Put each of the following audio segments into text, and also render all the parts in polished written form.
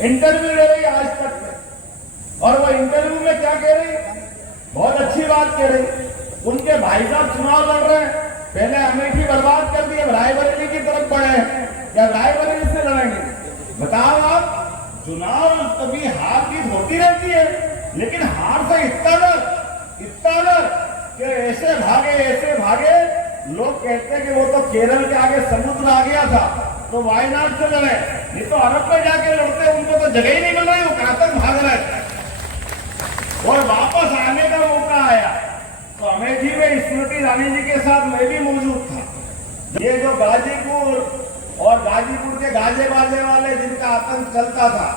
Interview ले रही आज तक में, और वो इंटरव्यू में क्या कह रही, बहुत अच्छी बात कह रही। उनके भाई साहब चुनाव लड़ रहे हैं, पहले अमेठी बर्बाद कर दी, अब रायबरेली की तरफ बढ़े हैं, या रायबरेली से लड़ेंगे? बताओ आप, चुनाव कभी हार जीत होती रहती है, लेकिन हार से इतना डर कि ऐसे भागे। लोग कहते हैं कि वो तो केरल के आगे समुद्र आ गया था तो वायनाड से लड़े, नहीं तो अरब में जाके लड़ते, उनको तो जगह ही नहीं मिल रही, वो कहां तक भाग रहे थे। और वापस आने का मौका आया तो अमेठी में स्मृति ईरानी जी के साथ मैं भी मौजूद था। ये जो गाजीपुर और गाजीपुर के गाजे बाजे वाले जिनका आतंक चलता था,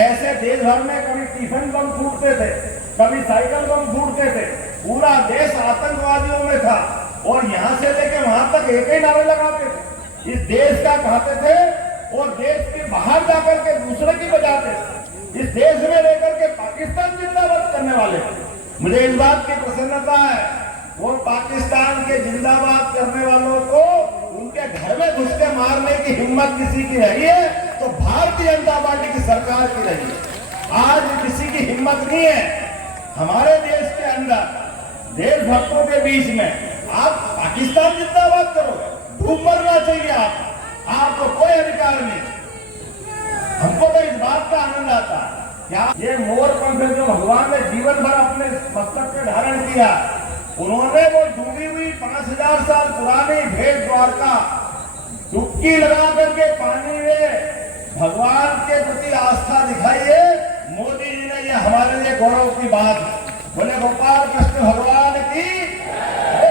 ऐसे देश भर में कभी टिफिन बम फूटते थे, कभी साइकिल बम फूटते थे, पूरा देश आतंकवादियों में था। और यहां से लेकर वहां तक एक ही नारे लगाते थे, इस देश का कहते थे, और देश के बाहर जाकर के दूसरे की बजाते थे। इस देश में लेकर के पाकिस्तान जिंदाबाद करने वाले, मुझे इस बात की प्रसन्नता है, वो पाकिस्तान के जिंदाबाद करने वालों को उनके घर में घुस के मारने की हिम्मत किसी की रही है तो भारतीय जनता पार्टी की सरकार की रही है। आज किसी की हिम्मत नहीं है हमारे देश के अंदर, देशभक्तों के बीच में आप पाकिस्तान जिंदाबाद करो, डूब मरना चाहिए आपको कोई अधिकार नहीं। हमको तो इस बात का आनंद आता है, क्या ये मोर पंख जो भगवान ने जीवन भर अपने मस्तक पे धारण किया, उन्होंने वो डूबी हुई 5000 साल पुरानी भेद द्वारका डुबकी लगा करके पानी में भगवान के प्रति आस्था दिखाई है। मोदी जी ने, ये हमारे लिए गौरव की बात है। बोले गोपाल कृष्ण भगवान की,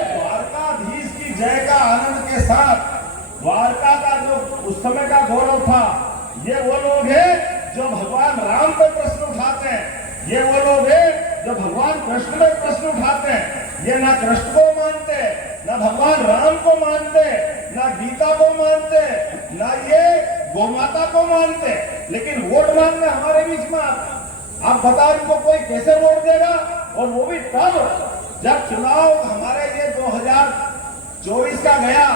द्वारकाधीश की जय का आनंद के साथ। द्वारका का जो उस समय का गौरव था, ये वो लोग हैं जो भगवान राम पे प्रश्न उठाते हैं, ये वो लोग हैं जो भगवान कृष्ण पे प्रश्न उठाते हैं। ये ना कृष्ण को मानते, ना भगवान राम को मानते, ना गीता को मानते, ना ये गोमाता को मानते, लेकिन वोट मांगने हमारे बीच में आता। आप बताओ इनको कोई कैसे वोट देगा? और वो भी तब जब चुनाव हमारे ये 2024 का गया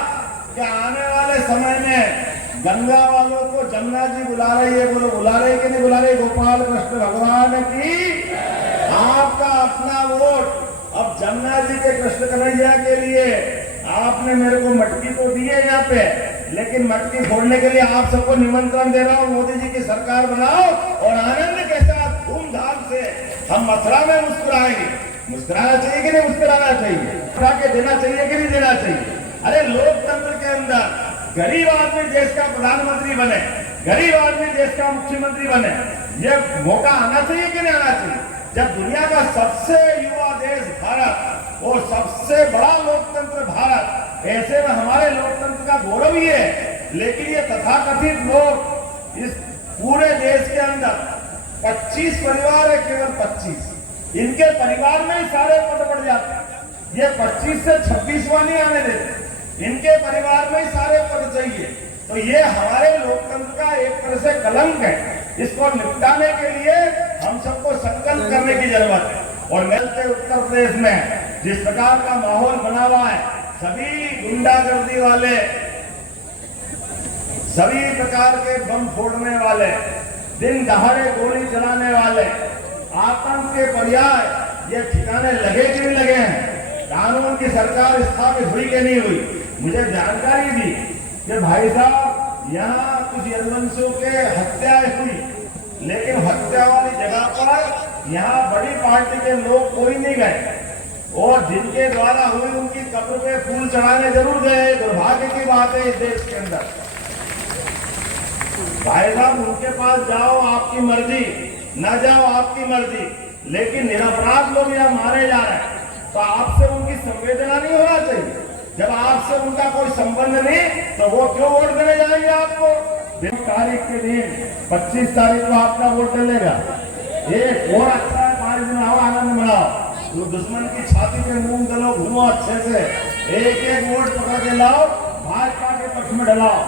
कि आने वाले समय में गंगा वालों को जमुना जी बुला रही है, बोलो बुला रही कि नहीं बुला रही? गोपाल कृष्ण भगवान की आपका अपना वोट। अब जमुना जी के कृष्ण कन्हैया के लिए आपने मेरे को मटकी तो दी है यहाँ पे, लेकिन मटकी फोड़ने के लिए आप सबको निमंत्रण दे रहा हूँ, मोदी जी की सरकार बनाओ और आनंद के साथ धूमधाम से हम मथुरा में मुस्कुराएंगे। मुस्कुराना चाहिए कि नहीं मुस्कुराना चाहिए? मुस्कुरा के देना चाहिए कि नहीं देना चाहिए? अरे लोकतंत्र के अंदर गरीब आदमी देश का प्रधानमंत्री बने, गरीब आदमी देश का मुख्यमंत्री बने, ये मौका आना चाहिए कि नहीं आना चाहिए? जब दुनिया का सबसे युवा देश भारत और सबसे बड़ा लोकतंत्र भारत, ऐसे में हमारे लोकतंत्र का गौरव ही है। लेकिन ये तथाकथित लोग इस पूरे देश के अंदर 25 परिवार है, केवल 25, इनके परिवार में ही सारे पद बढ़ जाते हैं। ये 25 से 26वां नहीं आने देते, इनके परिवार में ही सारे पद चाहिए। तो ये हमारे लोकतंत्र का एक तरह से कलंक है। इसको निपटाने के लिए हम सबको संकल्प करने की जरूरत है। और मिलते उत्तर प्रदेश में जिस प्रकार का माहौल बना हुआ है, सभी गुंडागर्दी वाले, सभी प्रकार के बम फोड़ने वाले, दिन दहाड़े गोली चलाने वाले, आतंक के पर्याय ये ठिकाने लगे कि नहीं लगे हैं? कानून की सरकार स्थापित हुई कि नहीं हुई? मुझे जानकारी दी कि भाई साहब यहाँ कुछ यदुवंशियों के हत्याएं हुई, लेकिन हत्या वाली जगह पर यहाँ बड़ी पार्टी के लोग कोई नहीं गए, और जिनके द्वारा हुई उनकी कब्र पे फूल चढ़ाने जरूर गए। दुर्भाग्य की बात है इस देश के अंदर। भाई साहब उनके पास जाओ आपकी मर्जी, ना जाओ आपकी मर्जी, लेकिन निरपराध लोग यहाँ मारे जा रहे हैं तो आपसे उनकी संवेदना नहीं होना चाहिए? जब आपसे उनका कोई संबंध नहीं तो वो क्यों वोट देने जाएंगे आपको? तारीख के दिन 25 तारीख को आपका वोट डलेगा। एक और अच्छा है, 5 दिन आओ आनंद मनाओ, तो दुश्मन की छाती पे मूंग दलो, घूमो अच्छे से, एक एक वोट पकड़ के लाओ, भाजपा के पक्ष में डलाओ।